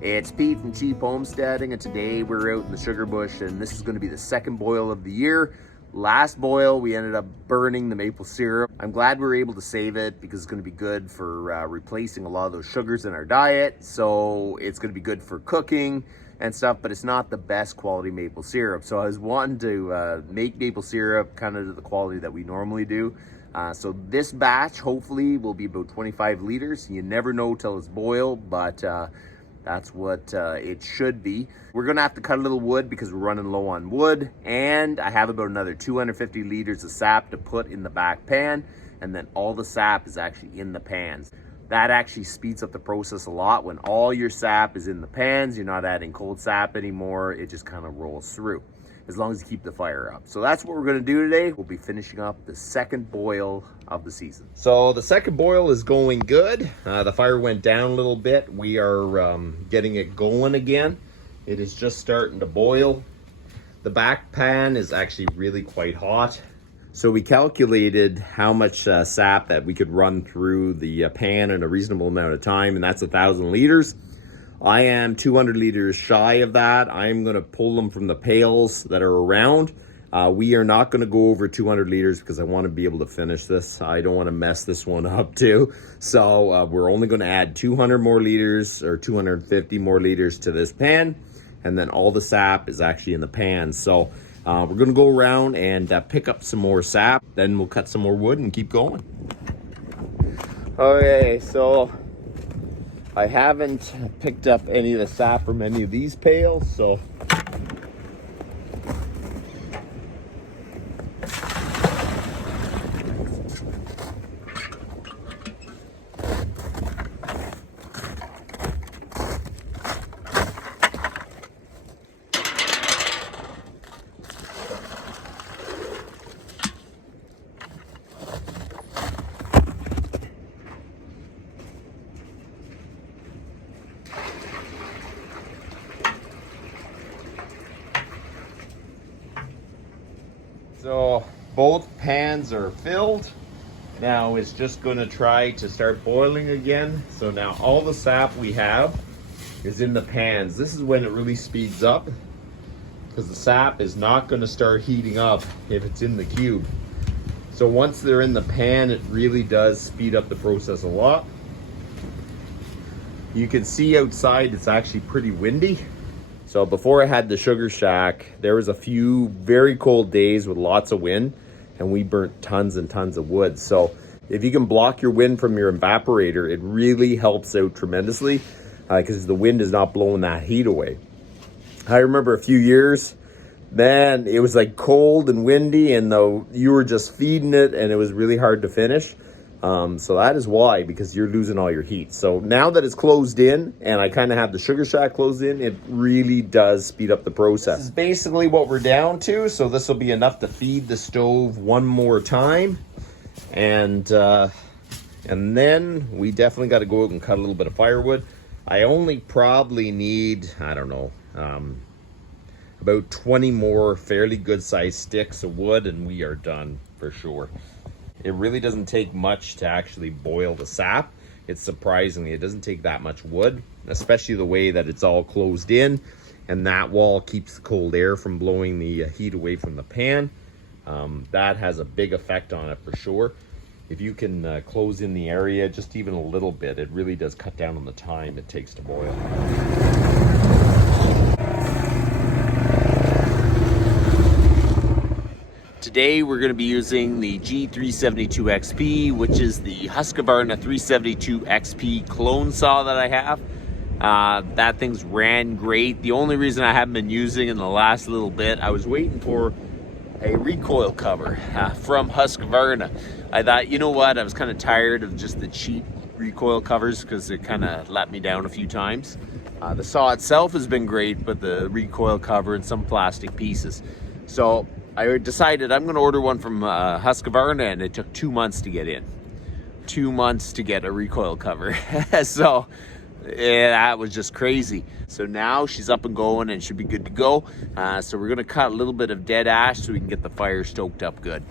It's Pete from Cheap Homesteading, and today we're out in the sugar bush, and this is going to be the second boil of the year. Last boil, we ended up burning the maple syrup. I'm glad we were able to save it because it's going to be good for replacing a lot of those sugars in our diet. So it's going to be good for cooking and stuff, but it's not the best quality maple syrup. So I was wanting to make maple syrup kind of to the quality that we normally do. So this batch hopefully will be about 25 liters. You never know till it's boiled, but that's what it should be. We're gonna have to cut a little wood because we're running low on wood, and I have about another 250 liters of sap to put in the back pan, and then all the sap is actually in the pans. That actually speeds up the process a lot. When all your sap is in the pans, you're not adding cold sap anymore. It just kind of rolls through, as long as you keep the fire up. So that's what we're gonna do today. We'll be finishing up the second boil of the season. So the second boil is going good. The fire went down a little bit. We are getting it going again. It is just starting to boil. The back pan is actually really quite hot. So we calculated how much sap that we could run through the pan in a reasonable amount of time, and that's 1,000 liters. I am 200 liters shy of that. I'm gonna pull them from the pails that are around. We are not gonna go over 200 liters because I wanna be able to finish this. I don't wanna mess this one up too. So we're only gonna add 200 more liters or 250 more liters to this pan. And then all the sap is actually in the pan. So we're gonna go around and pick up some more sap. Then we'll cut some more wood and keep going. Okay, so I haven't picked up any of the sap from any of these pails, so both pans are filled. Now it's just going to try to start boiling again. So now all the sap we have is in the pans. This is when it really speeds up because the sap is not going to start heating up if it's in the cube. So once they're in the pan, it really does speed up the process a lot. You can see outside it's actually pretty windy. So before I had the sugar shack, there was a few very cold days with lots of wind, and we burnt tons and tons of wood. So if you can block your wind from your evaporator, it really helps out tremendously because the wind is not blowing that heat away. I remember a few years, man, it was like cold and windy, and you were just feeding it, and it was really hard to finish. So that is why, because you're losing all your heat. So now that it's closed in and I kind of have the sugar shack closed in, it really does speed up the process. This is basically what we're down to. So this will be enough to feed the stove one more time. And then we definitely got to go out and cut a little bit of firewood. I only probably need, I don't know, about 20 more fairly good sized sticks of wood, and we are done for sure. It really doesn't take much to actually boil the sap. It's surprisingly, it doesn't take that much wood, especially the way that it's all closed in, and that wall keeps the cold air from blowing the heat away from the pan. That has a big effect on it for sure. If you can close in the area just even a little bit, it really does cut down on the time it takes to boil. Today we're going to be using the G372XP, which is the Husqvarna 372XP clone saw that I have. That thing's ran great. The only reason I haven't been using in the last little bit, I was waiting for a recoil cover from Husqvarna. I thought, you know what, I was kind of tired of just the cheap recoil covers because it kind of let me down a few times. The saw itself has been great, but the recoil cover and some plastic pieces. So I decided I'm going to order one from Husqvarna, and it took 2 months to get in. 2 months to get a recoil cover. So yeah, that was just crazy. So now she's up and going and should be good to go. So we're going to cut a little bit of dead ash so we can get the fire stoked up good.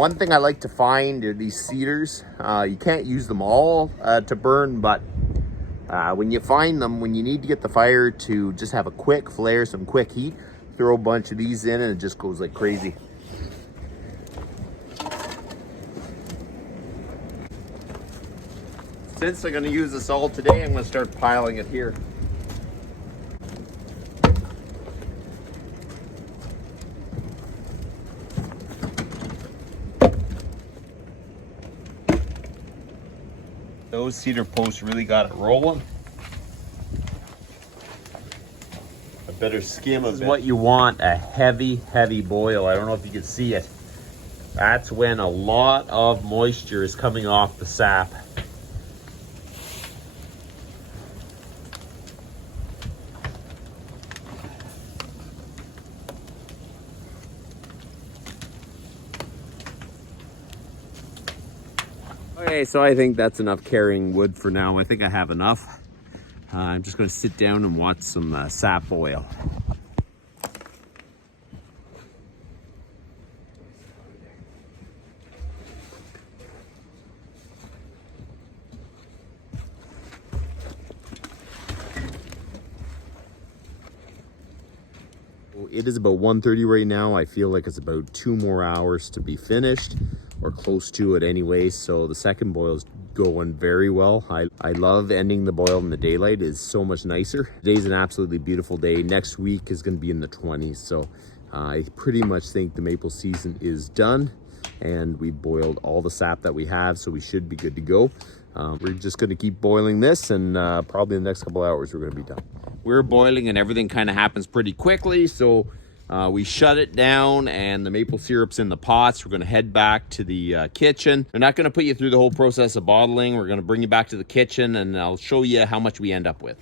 One thing I like to find are these cedars. You can't use them all to burn, but when you find them, when you need to get the fire to just have a quick flare, some quick heat, throw a bunch of these in and it just goes like crazy. Since I'm going to use this all today, I'm going to start piling it here. Those cedar posts really got it rolling. A better skim of it. This is what you want, a heavy boil. I don't know if you can see it. That's when a lot of moisture is coming off the sap. Okay, so I think that's enough carrying wood for now. I think I have enough. I'm just going to sit down and watch some sap boil. It is about 1:30 right now. I feel like it's about 2 more hours to be finished, or close to it anyway. So the second boil is going very well. I love ending the boil in the daylight. It's so much nicer. Today's an absolutely beautiful day. Next week is going to be in the 20s. So I pretty much think the maple season is done, and we boiled all the sap that we have, so we should be good to go. We're just going to keep boiling this, and probably in the next couple hours we're going to be done. We're boiling and everything kind of happens pretty quickly, so we shut it down and the maple syrup's in the pots. We're going to head back to the kitchen. We're not going to put you through the whole process of bottling. We're going to bring you back to the kitchen and I'll show you how much we end up with.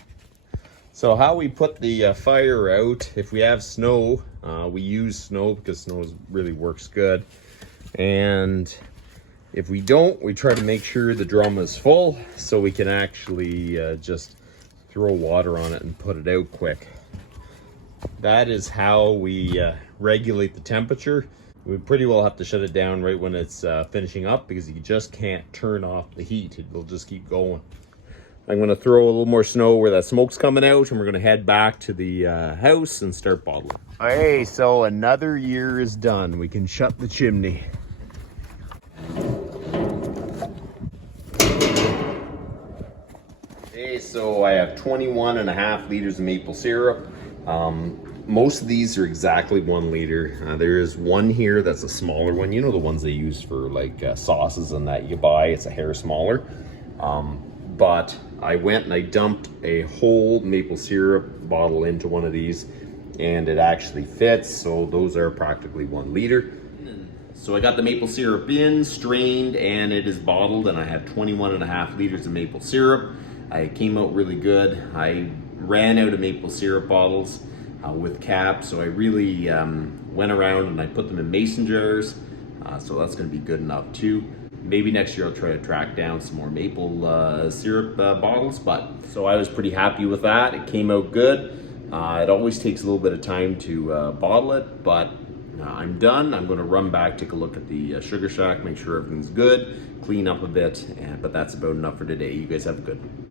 So how we put the fire out, if we have snow, we use snow because snow really works good. And if we don't, we try to make sure the drum is full so we can actually just throw water on it and put it out quick. That is how we regulate the temperature. We pretty well have to shut it down right when it's finishing up because you just can't turn off the heat. It will just keep going. I'm going to throw a little more snow where that smoke's coming out, and we're going to head back to the house and start bottling. Okay, so another year is done. We can shut the chimney. Okay, so I have 21.5 liters of maple syrup. Most of these are exactly 1 liter. There is one here that's a smaller one. You know the ones they use for like sauces and that you buy. It's a hair smaller. But I went and I dumped a whole maple syrup bottle into one of these, and it actually fits. So those are practically 1 liter. So I got the maple syrup in, strained, and it is bottled, and I have 21.5 liters of maple syrup. It came out really good. I ran out of maple syrup bottles with caps, so I really went around and I put them in mason jars. So that's going to be good enough too. Maybe next year I'll try to track down some more maple syrup bottles, but so I was pretty happy with that. It came out good. It always takes a little bit of time to bottle it, but I'm done. I'm going to run back, take a look at the sugar shack, make sure everything's good, clean up a bit, but that's about enough for today. You guys have a good one.